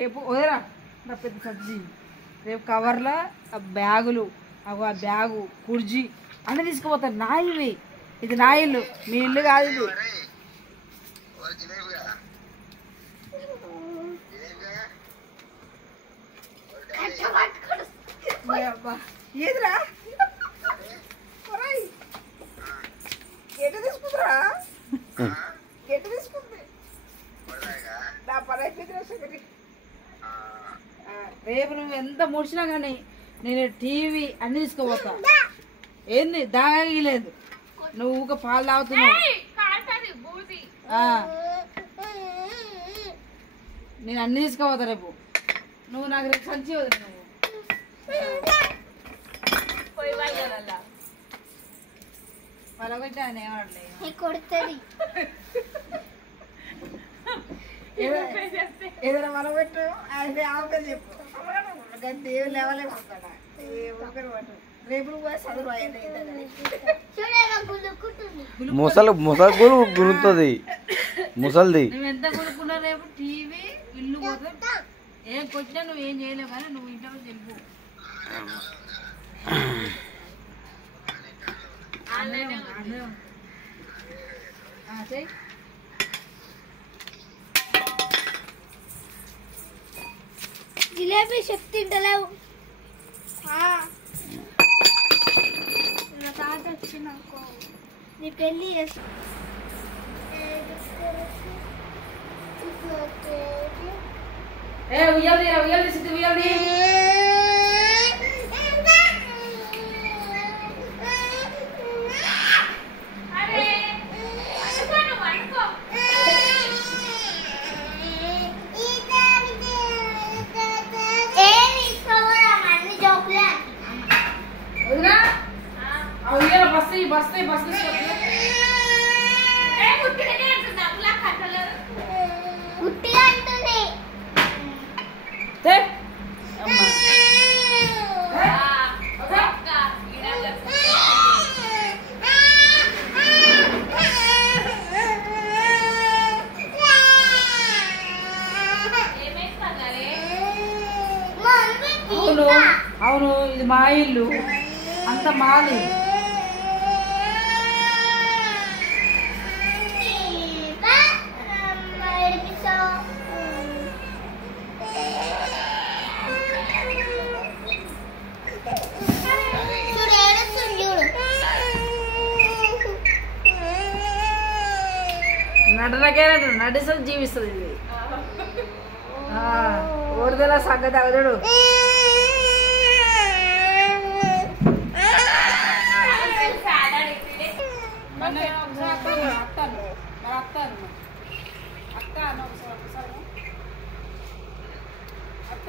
రేపు వదరా నా పెద్ద సజ్జి రేపు కవర్లో ఆ బ్యాగులు ఆ బ్యాగు కుర్జీ అన్నీ తీసుకుపోతారు. నా ఇవి ఇది నా ఇల్లు, మీ ఇల్లు కాదు ఇది. ఏదిరా ఎటు తీసుకుంటారా ఎటు తీసుకుంది నా పని అయిపోయింది. రేపు నువ్వు ఎంత ముడిచినా కానీ నేను టీవీ అన్ని తీసుకోపోతా. ఏంది దాగలేదు, నువ్వు ఊక పాలు తాగుతున్నావు. నేను అన్ని తీసుకోపోతా రేపు. నువ్వు నాకు రేపు సంచి వదిలి నువ్వు పలగొట్టా ఏమనట్లేదు ఏదైనా పలగొట్టు అంటే ఆమె చెప్పు దేవుడు లేవలేకపోతాడా రేపు నువ్వు చదువు ముసలు ముసలు గురుతుంది ముసలిది. నువ్వు ఎంత కొనుక్కున్నా రేపు టీవీ ఇల్లు పోతే ఏం కొట్టినా నువ్వు ఏం చేయలేవు కానీ నువ్వు ఇంట్లో తెలుపు. జిలేబీ శక్తి తింటలేవు. తాత వచ్చినాకో నీ పెళ్ళి చేస్తా. ఉయ్యాలి సిద్ధి ఉయ్యాలి. బస్తాయి అవును అవును ఇది మా ఇల్లు అంత మాది. నటనకే నటిసలు జీవిస్తుంది ఇది. ఓడిదల సంగతి అగదుడు. అత్త